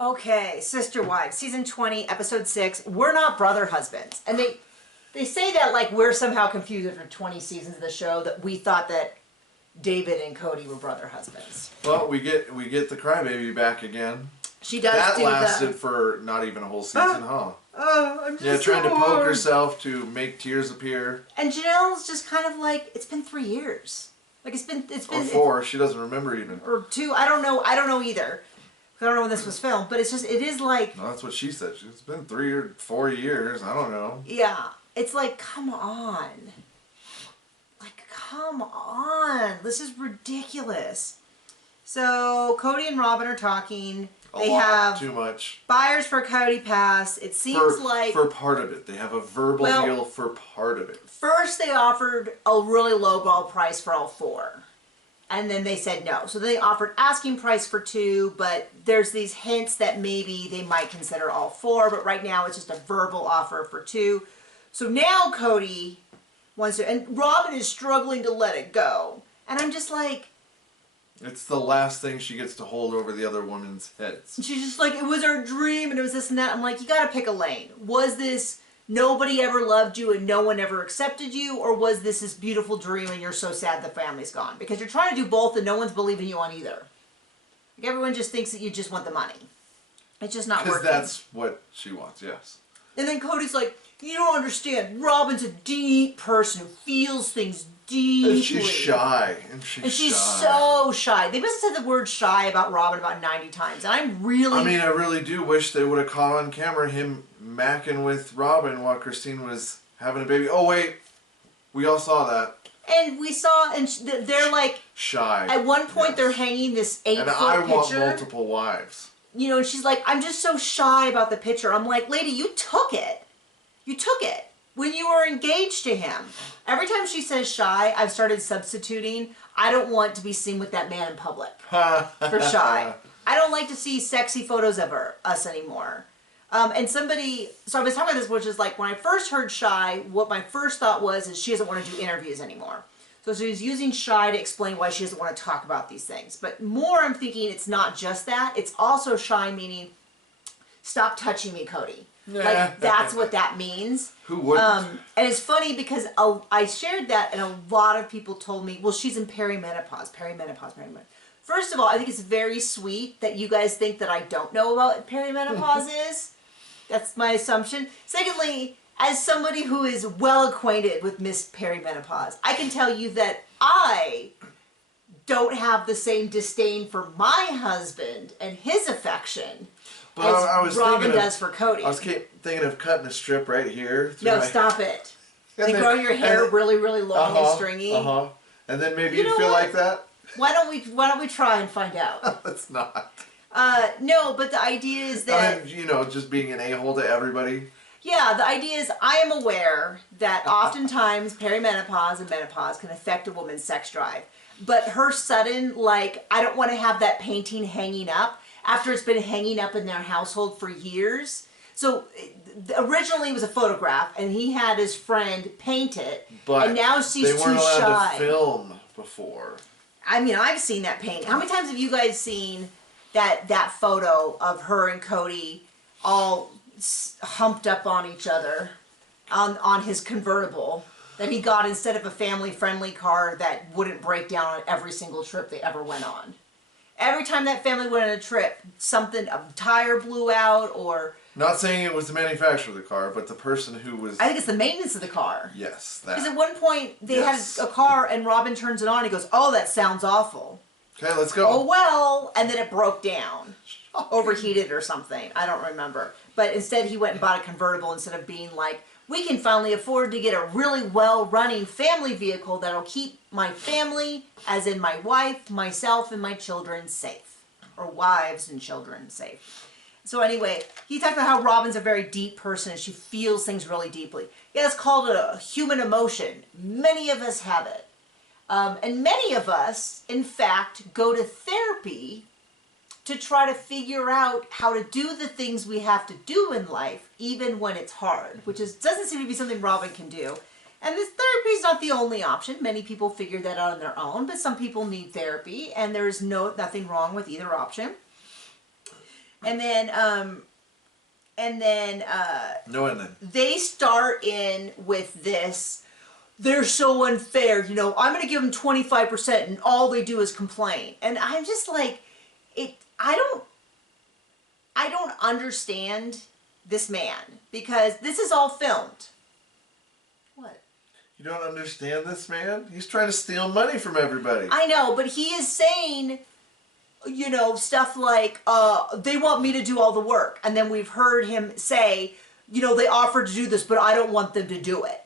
Okay, Sister Wives, season 20, episode 6. We're not brother husbands. And they say that like we're somehow confused after 20 seasons of the show that we thought that David and Cody were brother husbands. Well, we get the crybaby back again. She does. That lasted for not even a whole season, huh? I'm just trying to poke herself to make tears appear. And Janelle's just kind of like, it's been 3 years. Like it's been or 4. She doesn't remember even. Or 2. I don't know either. I don't know when this was filmed, but it is like... No, that's what she said. It's been 3 or 4 years. I don't know. Yeah. It's like, come on. Like, come on. This is ridiculous. So, Cody and Robin are talking. They have too much. Buyers for Coyote Pass. It seems like... For part of it. They have a verbal deal for part of it. First, they offered a really lowball price for all 4. And then they said no. So they offered asking price for 2, but there's these hints that maybe they might consider all 4, but right now it's just a verbal offer for 2. So now Cody wants to, and Robin is struggling to let it go. And I'm just like... It's the last thing she gets to hold over the other woman's heads. She's just like, it was our dream, and it was this and that. I'm like, you gotta pick a lane. Was this... nobody ever loved you and no one ever accepted you, or was this beautiful dream and you're so sad the family's gone? Because you're trying to do both and no one's believing you on either. Like everyone just thinks that you just want the money. It's just not working. Because that's what she wants, yes. And then Cody's like, you don't understand. Robin's a deep person who feels things deeply. And she's shy. And she's so shy. They must have said the word shy about Robin about 90 times. And I'm really... I mean, I really do wish they would have caught on camera him macking with Robin while Christine was having a baby. Oh, wait. We all saw that. And we saw, and they're like... Shy. At one point, they're hanging this 8-foot picture. And I want multiple wives. You know, and she's like, I'm just so shy about the picture. I'm like, lady, you took it. You took it when you were engaged to him. Every time she says shy, I've started substituting, I don't want to be seen with that man in public for shy. I don't like to see sexy photos of us anymore. And somebody, so I was talking about this, which is like, when I first heard shy, what my first thought was is she doesn't want to do interviews anymore. So she's using shy to explain why she doesn't want to talk about these things. But more I'm thinking it's not just that, it's also shy meaning, stop touching me, Cody. Like, that's what that means. Who wouldn't? And it's funny because I shared that and a lot of people told me, well, she's in perimenopause. First of all, I think it's very sweet that you guys think that I don't know what perimenopause is. That's my assumption. Secondly, as somebody who is well acquainted with Miss Perimenopause, I can tell you that I don't have the same disdain for my husband and his affection as Robin does for Cody. I was thinking of cutting a strip right here. No, stop it. And grow your hair really, really long and stringy. And then maybe you'd feel like that. Why don't we try and find out? Let's not. No, but the idea is that... you know, just being an a-hole to everybody. Yeah, the idea is I am aware that oftentimes perimenopause and menopause can affect a woman's sex drive. But her sudden, like, I don't want to have that painting hanging up after it's been hanging up in their household for years. So originally it was a photograph and he had his friend paint it. But and now she's too shy. They weren't allowed to film before. I mean, I've seen that painting. How many times have you guys seen that photo of her and Cody all humped up on each other on his convertible that he got instead of a family-friendly car that wouldn't break down on every single trip they ever went on? Every time that family went on a trip, a tire blew out or... Not saying it was the manufacturer of the car, but the person who was... I think it's the maintenance of the car. Yes, that. Because at one point, they had a car and Robin turns it on and he goes, oh, that sounds awful. Okay, let's go. Oh, well, and then it broke down. Overheated or something. I don't remember. But instead, he went and bought a convertible instead of being like, we can finally afford to get a really well-running family vehicle that'll keep my family, as in my wife, myself, and my children safe. Or wives and children safe. So anyway, he talked about how Robin's a very deep person and she feels things really deeply. Yeah, it's called a human emotion. Many of us have it. And many of us, in fact, go to therapy to try to figure out how to do the things we have to do in life, even when it's hard, which doesn't seem to be something Robin can do. And this therapy is not the only option. Many people figure that out on their own, but some people need therapy, and there's nothing wrong with either option. And then No, and then they start in with this. They're so unfair, you know. I'm going to give them 25%, and all they do is complain. And I'm just like, I don't understand this man, because this is all filmed. What? you don't understand this man. He's trying to steal money from everybody. I know, but he is saying, you know, stuff like, they want me to do all the work. And then we've heard him say, you know, they offered to do this, but I don't want them to do it.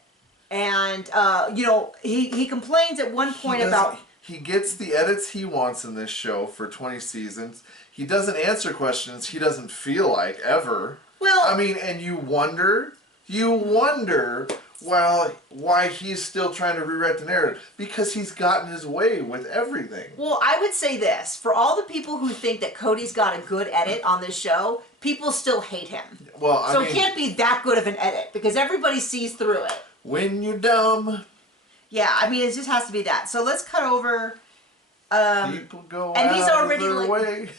And, you know, he complains at one point about... He gets the edits he wants in this show for 20 seasons. He doesn't answer questions he doesn't feel like, ever. Well... I mean, and you wonder why he's still trying to rewrite the narrative. Because he's gotten his way with everything. Well, I would say this. For all the people who think that Cody's got a good edit on this show, people still hate him. Well, I mean, it can't be that good of an edit, because everybody sees through it. When you're dumb... Yeah, I mean, it just has to be that. So let's cut over. People go and out he's already of their like, way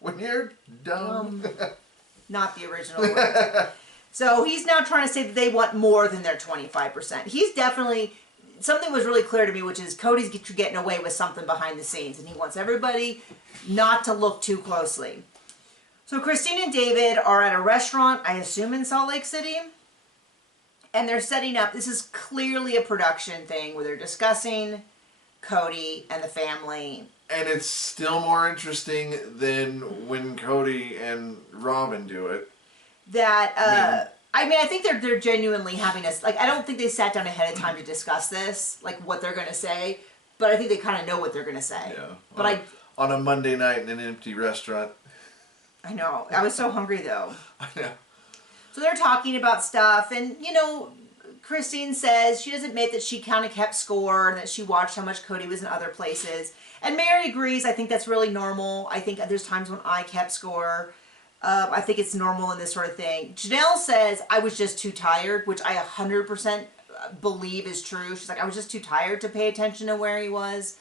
when you're dumb. Not the original word. So he's now trying to say that they want more than their 25%. He's definitely... Something was really clear to me, which is Cody's getting away with something behind the scenes, and he wants everybody not to look too closely. So Christine and David are at a restaurant, I assume in Salt Lake City. And they're setting up, this is clearly a production thing where they're discussing Cody and the family. And it's still more interesting than when Cody and Robin do it. That, I think they're genuinely having us, like, I don't think they sat down ahead of time to discuss this, like what they're going to say. But I think they kind of know what they're going to say. Yeah. But on a Monday night in an empty restaurant. I know. I was so hungry, though. I know. So they're talking about stuff, and, you know, Christine says, she does admit that she kind of kept score and that she watched how much Cody was in other places. And Mary agrees. I think that's really normal. I think there's times when I kept score. I think it's normal in this sort of thing. Janelle says, I was just too tired, which I 100% believe is true. She's like, I was just too tired to pay attention to where he was.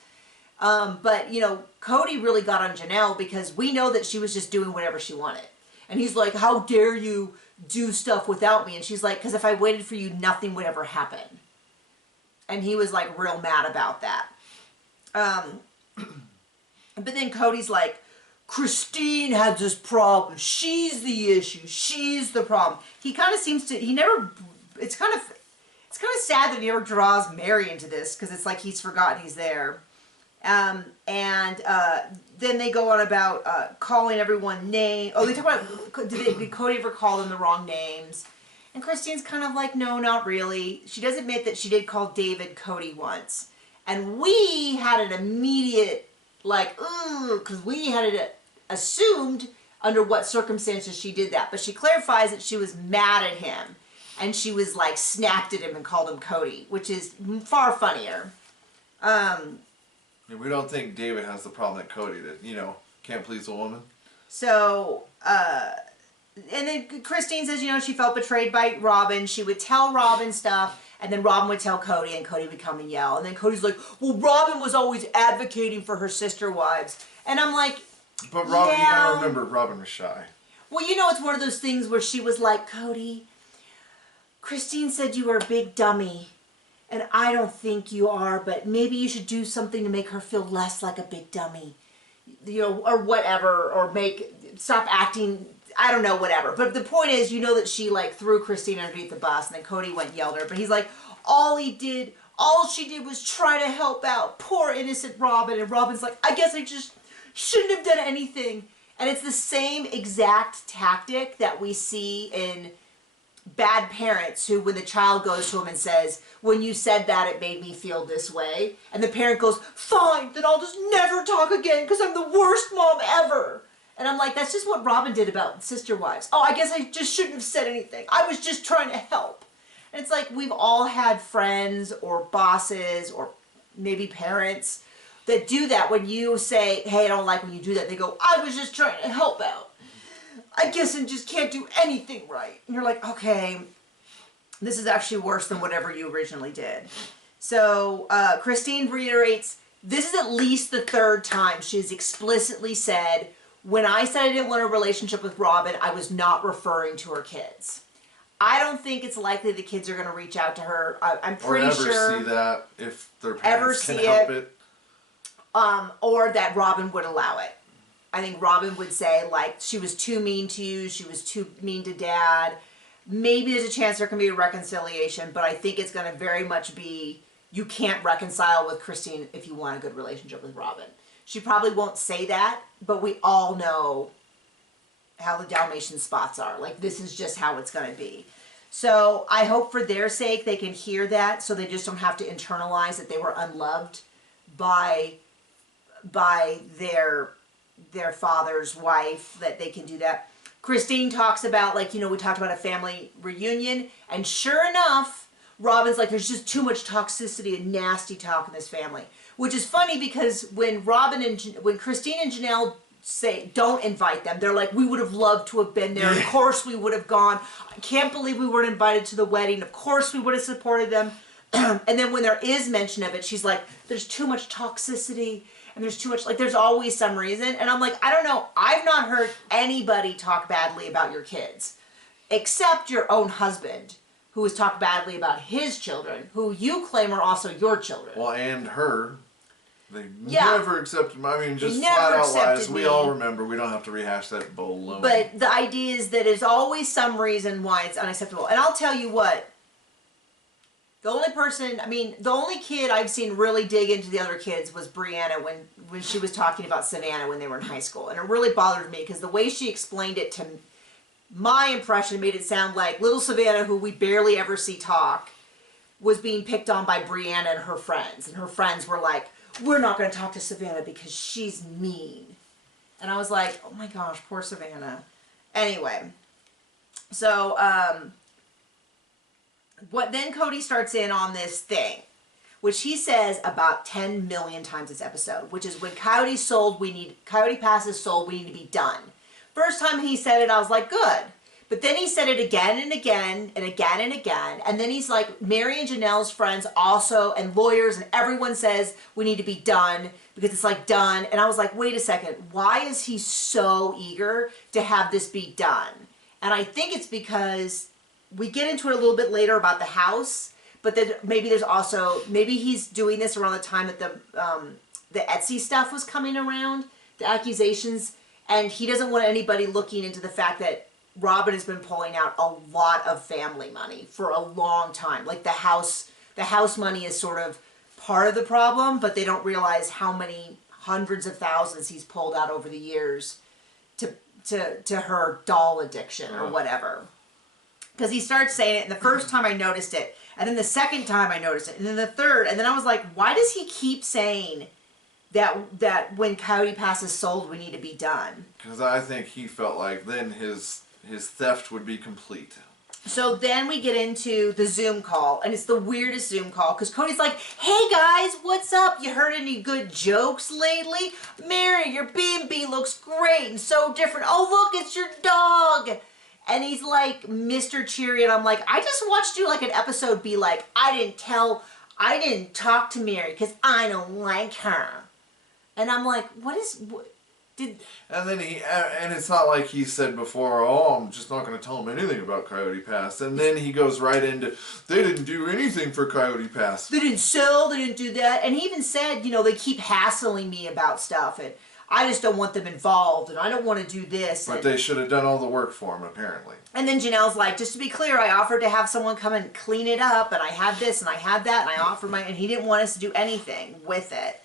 But, you know, Cody really got on Janelle because we know that she was just doing whatever she wanted. And he's like, how dare you do stuff without me? And she's like, because if I waited for you, nothing would ever happen. And he was like real mad about that. But then Cody's like, Christine had this problem. She's the issue. She's the problem. He kind of seems to, it's kind of sad that he never draws Mary into this, because it's like he's forgotten he's there. Then they go on about calling everyone names. Oh, they talk about, did Cody ever call them the wrong names? And Christine's kind of like, no, not really. She does admit that she did call David Cody once. And we had an immediate, like, ooh, because we had it assumed under what circumstances she did that. But she clarifies that she was mad at him. And she was like, snapped at him and called him Cody, which is far funnier. We don't think David has the problem that Cody did, can't please a woman. So, and then Christine says, she felt betrayed by Robin. She would tell Robin stuff, and then Robin would tell Cody, and Cody would come and yell. And then Cody's like, well, Robin was always advocating for her sister wives. And I'm like, but Robin, yeah. You gotta remember, Robin was shy. Well, it's one of those things where she was like, Cody, Christine said you were a big dummy. And I don't think you are, but maybe you should do something to make her feel less like a big dummy. Or whatever, or stop acting, I don't know, whatever. But the point is, that she like threw Christine underneath the bus, and then Cody went and yelled at her. But he's like, all she did was try to help out poor innocent Robin. And Robin's like, I guess I just shouldn't have done anything. And it's the same exact tactic that we see in Bad Parents, who when the child goes to him and says, when you said that, it made me feel this way. And the parent goes, fine, then I'll just never talk again because I'm the worst mom ever. And I'm like, that's just what Robin did about sister wives. Oh, I guess I just shouldn't have said anything. I was just trying to help. And it's like we've all had friends or bosses or maybe parents that do that. When you say, hey, I don't like when you do that, they go, I was just trying to help out. I guess I just can't do anything right. And you're like, okay, this is actually worse than whatever you originally did. So Christine reiterates, this is at least the third time she's explicitly said, When I said I didn't want a relationship with Robin, I was not referring to her kids. I don't think it's likely the kids are going to reach out to her. I'm pretty sure. Or ever see that if their parents can help it. Or that Robin would allow it. I think Robin would say, like, she was too mean to you, she was too mean to Dad. Maybe there's a chance there can be a reconciliation, but I think it's going to very much be, you can't reconcile with Christine if you want a good relationship with Robin. She probably won't say that, but we all know how the Dalmatian spots are. Like, this is just how it's going to be. So I hope for their sake they can hear that, so they just don't have to internalize that they were unloved by their father's wife, that they can do that. Christine talks about, like, you know, we talked about a family reunion, and sure enough, Robin's like, there's just too much toxicity and nasty talk in this family. Which is funny because when Christine and Janelle say, don't invite them, they're like, we would have loved to have been there. Of course we would have gone. I can't believe we weren't invited to the wedding. Of course we would have supported them. And then when there is mention of it, she's like, there's too much toxicity. And there's too much, like, there's always some reason. And I'm like, I don't know. I've not heard anybody talk badly about your kids. Except your own husband, who has talked badly about his children, who you claim are also your children. Well, and her. They never accepted me. I mean, just flat out lies. We all remember. We don't have to rehash that baloney. But the idea is that there's always some reason why it's unacceptable. And I'll tell you what. The only kid I've seen really dig into the other kids was Brianna when she was talking about Savannah when they were in high school. And it really bothered me because the way she explained it to my impression made it sound like little Savannah, who we barely ever see talk, was being picked on by Brianna and her friends. And her friends were like, we're not going to talk to Savannah because she's mean. And I was like, oh my gosh, poor Savannah. Anyway, so, then Cody starts in on this thing, which he says about 10 million times this episode, which is when Coyote Pass is sold, we need to be done. First time he said it, I was like, good. But then he said it again and again and again and again. And then he's like, Mary and Janelle's friends also, and lawyers, and everyone says we need to be done because it's like done. And I was like, wait a second, why is he so eager to have this be done? And I think it's because we get into it a little bit later about the house, but then maybe he's doing this around the time that the Etsy stuff was coming around, the accusations, and he doesn't want anybody looking into the fact that Robin has been pulling out a lot of family money for a long time. Like the house money is sort of part of the problem, but they don't realize how many hundreds of thousands he's pulled out over the years to her doll addiction or whatever. Because he starts saying it, and the first time I noticed it, and then the second time I noticed it, and then the third, and then I was like, why does he keep saying that when Coyote Pass is sold, we need to be done? Because I think he felt like then his theft would be complete. So then we get into the Zoom call, and it's the weirdest Zoom call, because Cody's like, hey guys, what's up? You heard any good jokes lately? Mary, your B&B looks great and so different. Oh, look, it's your dog. And he's like, Mr. Cheery, and I'm like, I just watched you like an episode be like, I didn't talk to Mary because I don't like her. And I'm like, and then and it's not like he said before, oh, I'm just not going to tell him anything about Coyote Pass. And then he goes right into, they didn't do anything for Coyote Pass. They didn't sell, they didn't do that. And he even said, they keep hassling me about stuff, and I just don't want them involved, and I don't want to do this. But they should have done all the work for him, apparently. And then Janelle's like, just to be clear, I offered to have someone come and clean it up, and I had this, and I had that, and I offered and he didn't want us to do anything with it.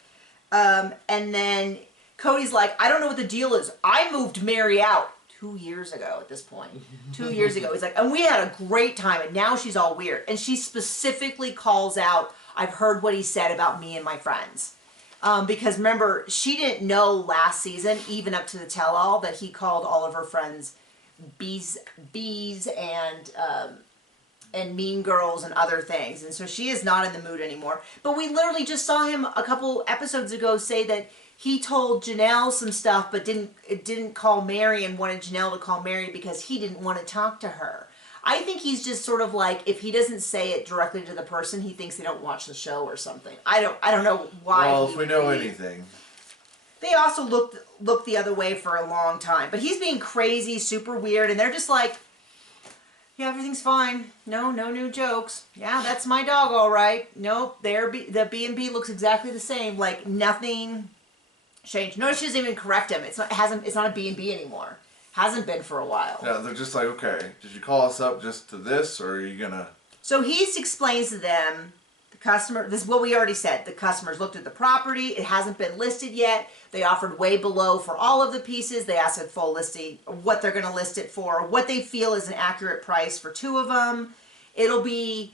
And then Cody's like, I don't know what the deal is. I moved Mary out 2 years ago at this point. 2 years ago. He's like, and we had a great time, and now she's all weird. And she specifically calls out, I've heard what he said about me and my friends. Because remember, she didn't know last season, even up to the tell-all, that he called all of her friends bees and mean girls and other things. And so she is not in the mood anymore. But we literally just saw him a couple episodes ago say that he told Janelle some stuff, but didn't call Mary, and wanted Janelle to call Mary because he didn't want to talk to her. I think he's just sort of like, if he doesn't say it directly to the person, he thinks they don't watch the show or something. I don't know why. Well, if we know anything. they also looked the other way for a long time. But he's being crazy, super weird, and they're just like, yeah, everything's fine. No new jokes. Yeah, that's my dog, all right. Nope, the B&B looks exactly the same. Like nothing changed. Notice she doesn't even correct him. It's not a B&B anymore. Hasn't been for a while. Yeah, they're just like, okay, did you call us up just to this, or are you gonna? So he explains to them, the customer. This is what we already said. The customers looked at the property. It hasn't been listed yet. They offered way below for all of the pieces. They asked a full listing of what they're going to list it for, what they feel is an accurate price for 2 of them. It'll be,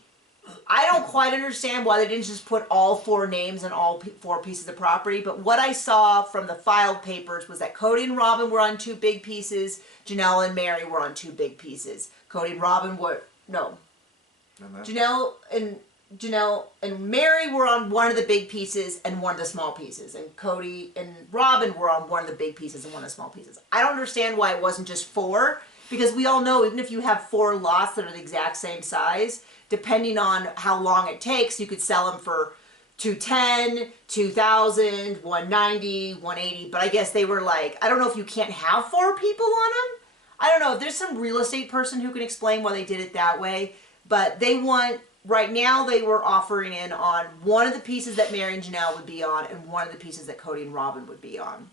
I don't quite understand why they didn't just put all 4 names and all 4 pieces of property, but what I saw from the filed papers was that Cody and Robin were on 2 big pieces, Janelle and Mary were on 2 big pieces. Cody and Robin were, no, Janelle and Mary were on one of the big pieces and one of the small pieces. And Cody and Robin were on one of the big pieces and one of the small pieces. I don't understand why it wasn't just 4, because we all know even if you have 4 lots that are the exact same size, depending on how long it takes, you could sell them for $210, $2,000, $190, $180. But I guess they were like, I don't know if you can't have 4 people on them. I don't know if there's some real estate person who can explain why they did it that way. But they want, right now they were offering in on one of the pieces that Mary and Janelle would be on and one of the pieces that Cody and Robin would be on.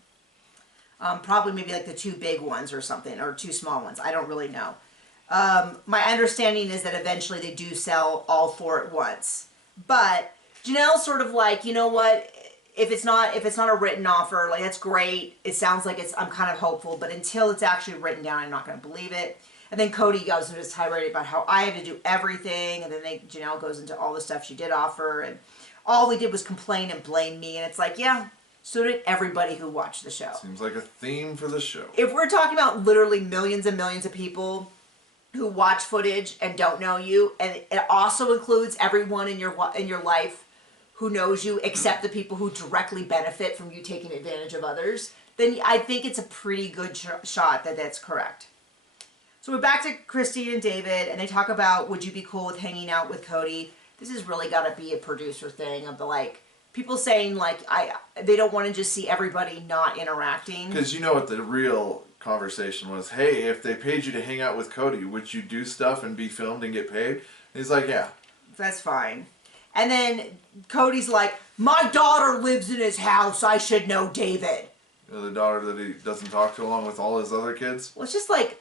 Probably maybe like the 2 big ones or something, or 2 small ones. I don't really know. My understanding is that eventually they do sell all 4 at once. But Janelle's sort of like, you know what? If it's not a written offer, like that's great. It sounds like I'm kind of hopeful, but until it's actually written down, I'm not going to believe it. And then Cody goes into this tirade about how I had to do everything, and then Janelle goes into all the stuff she did offer, and all we did was complain and blame me, and it's like, yeah, so did everybody who watched the show. Seems like a theme for the show. If we're talking about literally millions and millions of people who watch footage and don't know you, and it also includes everyone in your life who knows you, except the people who directly benefit from you taking advantage of others, then I think it's a pretty good shot that that's correct. So we're back to Christine and David, and they talk about, would you be cool with hanging out with Cody? This has really got to be a producer thing of the, like, people saying, like, they don't want to just see everybody not interacting. Because you know what the real conversation was? Hey, if they paid you to hang out with Cody, would you do stuff and be filmed and get paid? And he's like, yeah. That's fine. And then Cody's like, my daughter lives in his house. I should know David. You know, the daughter that he doesn't talk to along with all his other kids? Well, it's just like,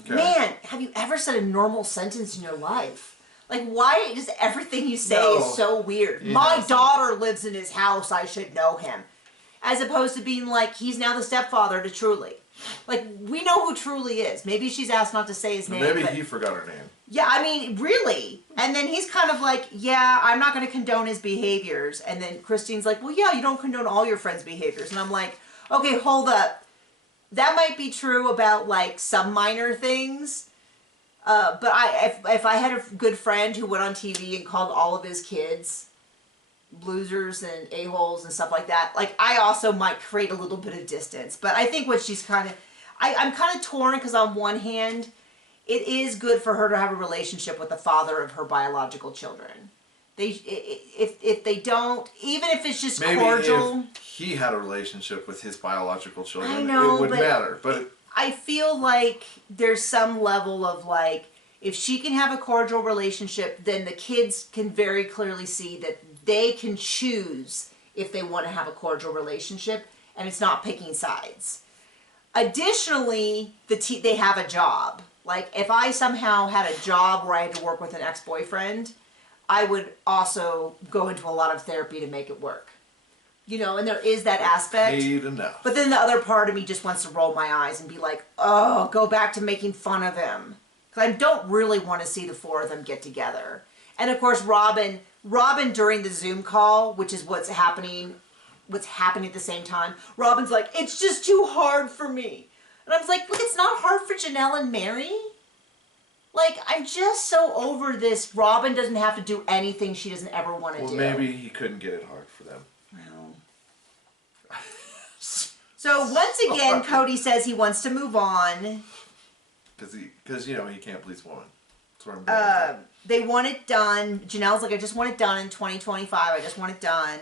okay. Man, have you ever said a normal sentence in your life? Like, why just everything you say is so weird? Yes. My daughter lives in his house. I should know him. As opposed to being like, he's now the stepfather to Truly. Like, we know who Truly is. Maybe she's asked not to say his name. Maybe he forgot her name. Yeah, I mean, really. And then he's kind of like, yeah, I'm not going to condone his behaviors. And then Christine's like, well, yeah, you don't condone all your friends' behaviors. And I'm like, okay, hold up. That might be true about, like, some minor things. But if I had a good friend who went on TV and called all of his kids losers and a-holes and stuff like that, like, I also might create a little bit of distance. But I think what she's kind of... I'm kind of torn because on one hand, it is good for her to have a relationship with the father of her biological children. If they don't, even if it's just maybe cordial... if he had a relationship with his biological children, I know, it would matter. But I feel like there's some level of, like, if she can have a cordial relationship, then the kids can very clearly see that they can choose if they want to have a cordial relationship, and it's not picking sides. Additionally, they have a job. Like, if I somehow had a job where I had to work with an ex-boyfriend, I would also go into a lot of therapy to make it work. You know, and there is that aspect. Paid enough. But then the other part of me just wants to roll my eyes and be like, oh, go back to making fun of him. Because I don't really want to see the 4 of them get together. And of course, Robin during the Zoom call, which is what's happening at the same time, Robin's like, it's just too hard for me. And I was like, look, it's not hard for Janelle and Mary. Like, I'm just so over this. Robin doesn't have to do anything she doesn't ever want to do. Well, maybe he couldn't get it hard for them. Well. So once again, Cody says he wants to move on. Because you know, he can't please women. That's where I'm going with that. They want it done. Janelle's like, I just want it done in 2025. I just want it done.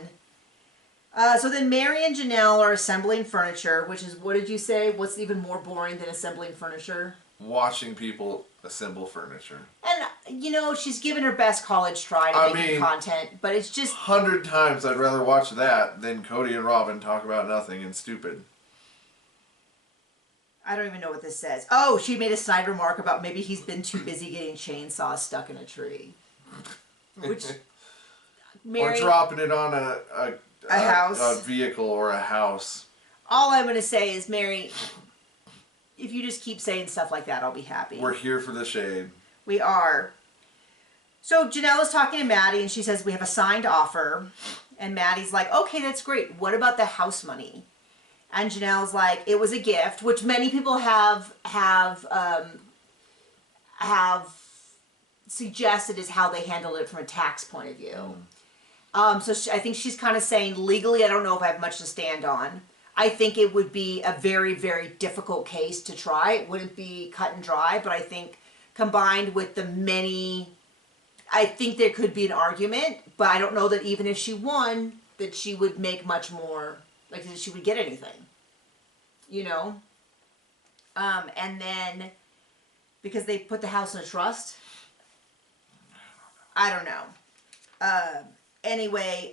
So then Mary and Janelle are assembling furniture, which is, what did you say? What's even more boring than assembling furniture? Watching people assemble furniture. And, she's given her best college try to make content, but it's just... 100 times I'd rather watch that than Cody and Robin talk about nothing and stupid. I don't even know what this says. Oh, she made a side remark about maybe he's been too busy getting chainsaws stuck in a tree. Which... Mary, or dropping it on a house. A vehicle or a house. All I'm going to say is, Mary, if you just keep saying stuff like that, I'll be happy. We're here for the shade. We are. So Janelle is talking to Maddie, and she says, we have a signed offer. And Maddie's like, okay, that's great. What about the house money? And Janelle's like, it was a gift, which many people have suggested is how they handled it from a tax point of view. So I think she's kind of saying, legally, I don't know if I have much to stand on. I think it would be a very, very difficult case to try. It wouldn't be cut and dry, but I think combined with the many, I think there could be an argument, but I don't know that even if she won, that she would make much more, like that she would get anything, and then, because they put the house in a trust, I don't know. Anyway,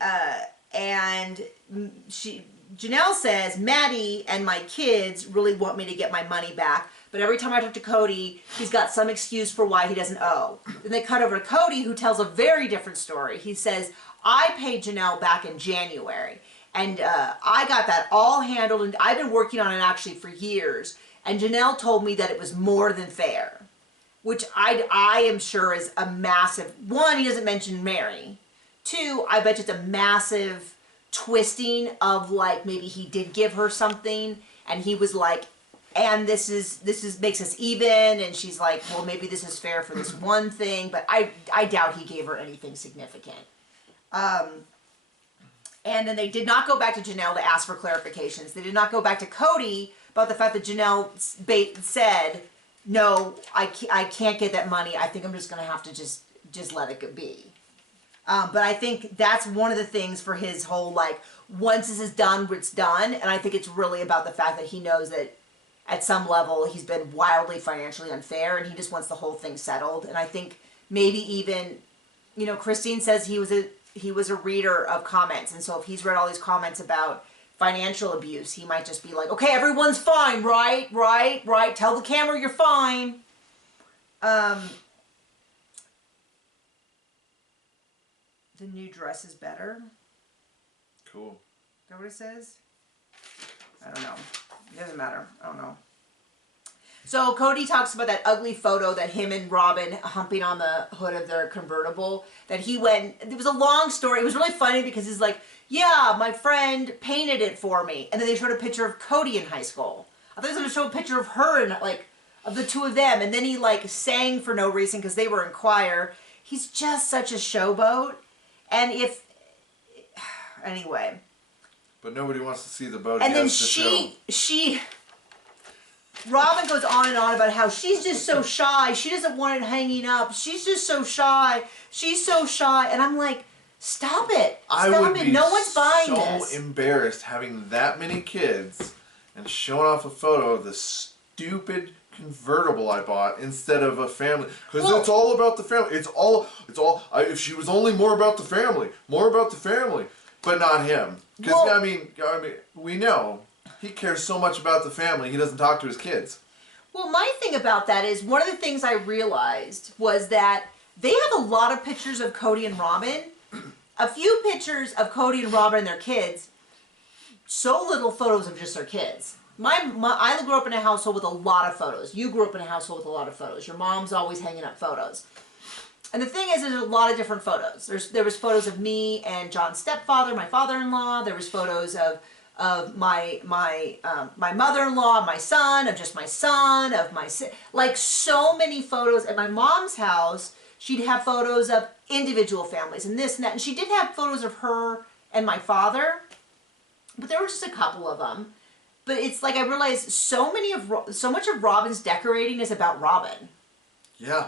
and Janelle says, Maddie and my kids really want me to get my money back, but every time I talk to Cody, he's got some excuse for why he doesn't owe. Then they cut over to Cody, who tells a very different story. He says, I paid Janelle back in January, and I got that all handled, and I've been working on it actually for years, and Janelle told me that it was more than fair, which I am sure is a massive, one, he doesn't mention Mary. Two, I bet it's a massive twisting of, like, maybe he did give her something and he was like, and this is makes us even, and she's like, well, maybe this is fair for this one thing, but I doubt he gave her anything significant. And then they did not go back to Janelle to ask for clarifications. They did not go back to Cody about the fact that Janelle said, no, I can't get that money. I think I'm just going to have to just let it be. But I think that's one of the things for his whole, like, once this is done, it's done. And I think it's really about the fact that he knows that at some level he's been wildly financially unfair and he just wants the whole thing settled. And I think maybe even, Christine says he was a reader of comments. And so if he's read all these comments about financial abuse, he might just be like, okay, everyone's fine, right? Tell the camera you're fine. The new dress is better. Cool. Is that what it says? I don't know. It doesn't matter. I don't know. So Cody talks about that ugly photo that him and Robin humping on the hood of their convertible. That he went, it was a long story. It was really funny because he's like, yeah, my friend painted it for me. And then they showed a picture of Cody in high school. I thought they were going to show a picture of her and, like, of the two of them. And then he, like, sang for no reason because they were in choir. He's just such a showboat. And anyway. But nobody wants to see the boat. And then Robin goes on and on about how she's just so shy. She doesn't want it hanging up. She's just so shy. She's so shy. And I'm like, stop it. Stop it. No one's buying this. I would be so embarrassed having that many kids and showing off a photo of the stupid convertible I bought instead of a family, because it's all about the family. It's all. If she was only more about the family, but not him. Because I mean, we know he cares so much about the family, he doesn't talk to his kids. Well, my thing about that is one of the things I realized was that they have a lot of pictures of Cody and Robin, a few pictures of Cody and Robin and their kids, so little photos of just their kids. I grew up in a household with a lot of photos. You grew up in a household with a lot of photos. Your mom's always hanging up photos. And the thing is, there's a lot of different photos. There was photos of me and John's stepfather, my father-in-law. There was photos of my mother-in-law, my son, of just my son, like so many photos. At my mom's house, she'd have photos of individual families and this and that. And she did have photos of her and my father, but there were just a couple of them. But it's like I realized so much of Robin's decorating is about Robin. Yeah,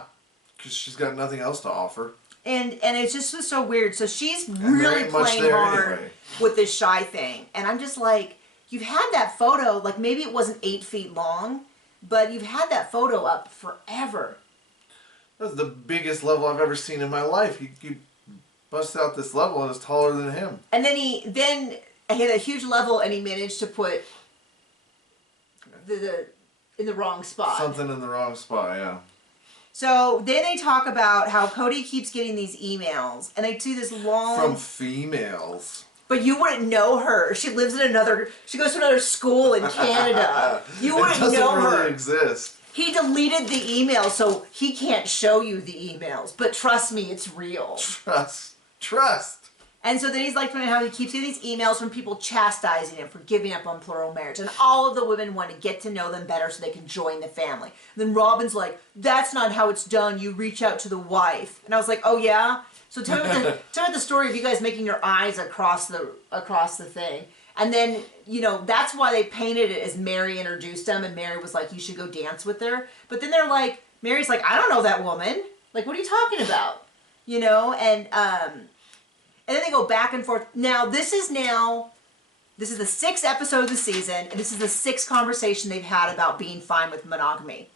because she's got nothing else to offer. And it's just was so weird. So she's there really ain't much playing there hard anyway. with this shy thing. And I'm just like, you've had that photo, like maybe it wasn't 8 feet long, but you've had that photo up forever. That's the biggest level I've ever seen in my life. He busts out this level and is taller than him. And then he had a huge level and he managed to put the in the wrong spot. Something in the wrong spot, yeah. So then they talk about how Cody keeps getting these emails, and they do this long... From females. But you wouldn't know her. She lives in she goes to another school in Canada. You wouldn't know her. It doesn't really exist. He deleted the email, so he can't show you the emails. But trust me, it's real. Trust. And so then he's like, how he keeps getting these emails from people chastising him for giving up on plural marriage. And all of the women want to get to know them better so they can join the family. And then Robin's like, that's not how it's done. You reach out to the wife. And I was like, oh yeah? So tell me the story of you guys making your eyes across the thing. And then, you know, that's why they painted it as Mary introduced them. And Mary was like, you should go dance with her. But then they're like, Mary's like, I don't know that woman. Like, what are you talking about? You know, and then they go back and forth. Now, this is the 6th episode of the season, and this is the 6th conversation they've had about being fine with monogamy.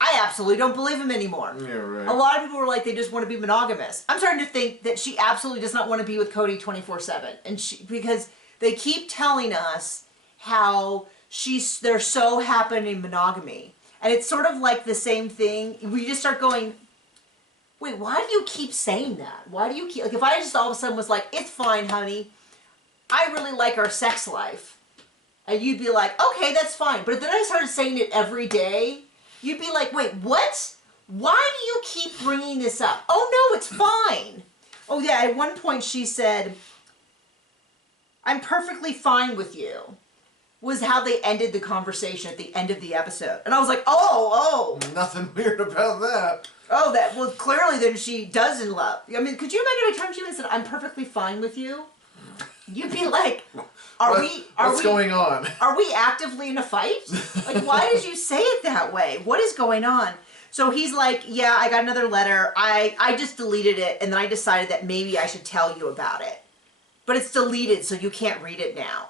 I absolutely don't believe him anymore. Yeah, right. A lot of people were like, they just want to be monogamous. I'm starting to think that she absolutely does not want to be with Cody 24/7, and because they keep telling us how they're so happy in monogamy, and it's sort of like the same thing. We just start going, wait, why do you keep saying that? Why do you keep... Like, if I just all of a sudden was like, it's fine, honey. I really like our sex life. And you'd be like, okay, that's fine. But if then I started saying it every day, you'd be like, wait, what? Why do you keep bringing this up? Oh, no, it's fine. Oh, yeah, at one point she said, I'm perfectly fine with you, was how they ended the conversation at the end of the episode. And I was like, oh. Nothing weird about that. Oh, well, clearly then she does in love. I mean, could you imagine if I turned to you and said, I'm perfectly fine with you? You'd be like, what's going on? Are we actively in a fight? Like, why did you say it that way? What is going on? So he's like, yeah, I got another letter. I just deleted it, and then I decided that maybe I should tell you about it. But it's deleted, so you can't read it now.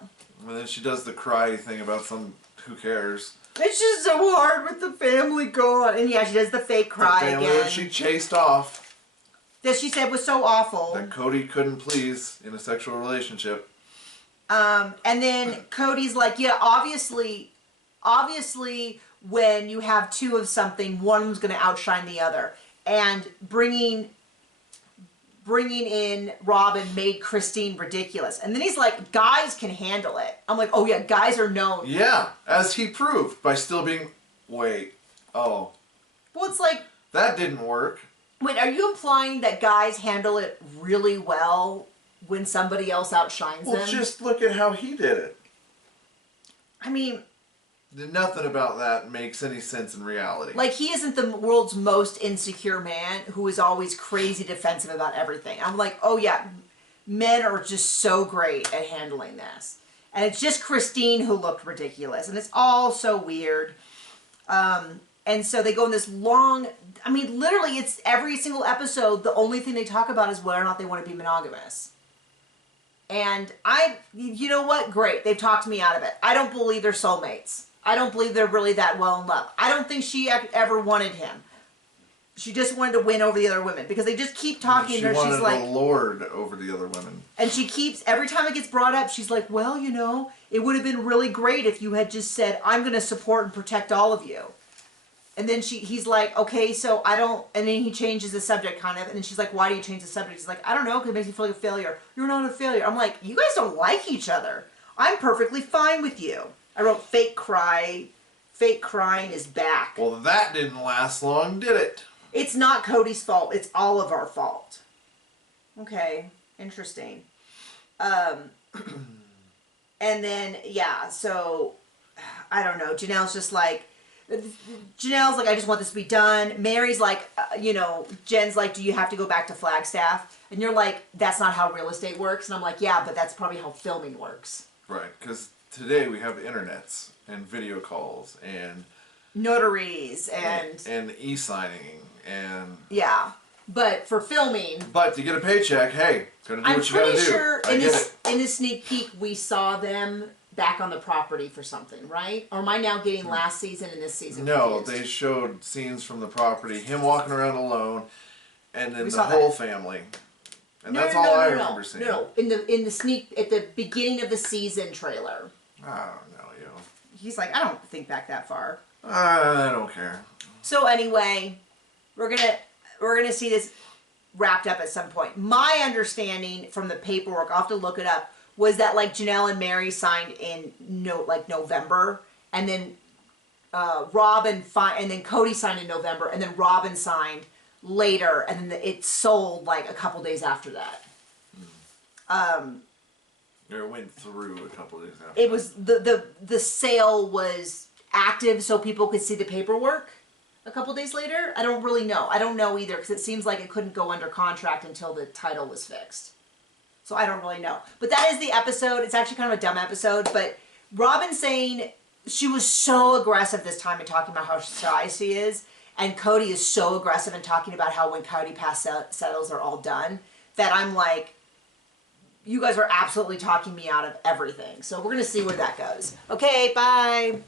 And then she does the cry thing about who cares? It's just so hard with the family gone. And yeah, she does the fake cry the family again. that she chased off. That she said was so awful. That Cody couldn't please in a sexual relationship. And then Cody's like, yeah, obviously, when you have two of something, one of them's going to outshine the other. And bringing in Robin made Christine ridiculous. And then he's like, guys can handle it. I'm like, oh yeah, guys are known. Yeah, as he proved by still being... Wait. Oh. Well, it's like... That didn't work. Wait, are you implying that guys handle it really well when somebody else outshines them? Well, just look at how he did it. I mean... Nothing about that makes any sense in reality. Like, he isn't the world's most insecure man who is always crazy defensive about everything. I'm like, oh yeah, men are just so great at handling this. And it's just Christine who looked ridiculous. And it's all so weird. And so they go in this long... I mean, literally, it's every single episode, the only thing they talk about is whether or not they want to be monogamous. And you know what? Great. They've talked me out of it. I don't believe they're soulmates. I don't believe they're really that well in love. I don't think she ever wanted him. She just wanted to win over the other women because they just keep talking. She to her. wanted She's like, the Lord over the other women. And she keeps, every time it gets brought up, she's like, well, you know, it would have been really great if you had just said, I'm going to support and protect all of you. And then he's like, okay, so I don't, and then he changes the subject kind of, and then she's like, why do you change the subject? He's like, I don't know, because it makes me feel like a failure. You're not a failure. I'm like, you guys don't like each other. I'm perfectly fine with you. I wrote fake cry. Fake crying is back. Well, that didn't last long, did it? It's not Cody's fault. It's all of our fault. Okay, interesting. And then, yeah, so, I don't know. Janelle's like, I just want this to be done. Mary's like, you know, Jen's like, do you have to go back to Flagstaff? And you're like, that's not how real estate works. And I'm like, yeah, but that's probably how filming works. Right, because today we have internets and video calls and... Notaries and e-signing and... Yeah. But for filming, But to get a paycheck, hey, gotta do I'm what you gotta pretty do. sure I in get this it. in the sneak peek we saw them back on the property for something, right? Or am I now getting last season and this season? No, confused? they showed scenes from the property, him walking around alone, and then We the saw whole that. family. And No, that's no, all no, I no, no, remember seeing. no. In the sneak at the beginning of the season trailer, I don't know, yo. he's like, I don't think back that far. I don't care. So anyway, we're gonna see this wrapped up at some point. My understanding from the paperwork, I'll have to look it up, was that like Janelle and Mary signed in November, and then and then Cody signed in November, and then Robin signed later, and then it sold like a couple days after that. It went through a couple days after. It was the sale was active, so people could see the paperwork a couple days later. I don't really know. I don't know either, because it seems like it couldn't go under contract until the title was fixed. So I don't really know. But that is the episode. It's actually kind of a dumb episode, but Robin saying she was so aggressive this time in talking about how shy she is, and Cody is so aggressive in talking about how when Coyote Pass settles, they're all done, that I'm like, you guys are absolutely talking me out of everything. So we're going to see where that goes. Okay, bye.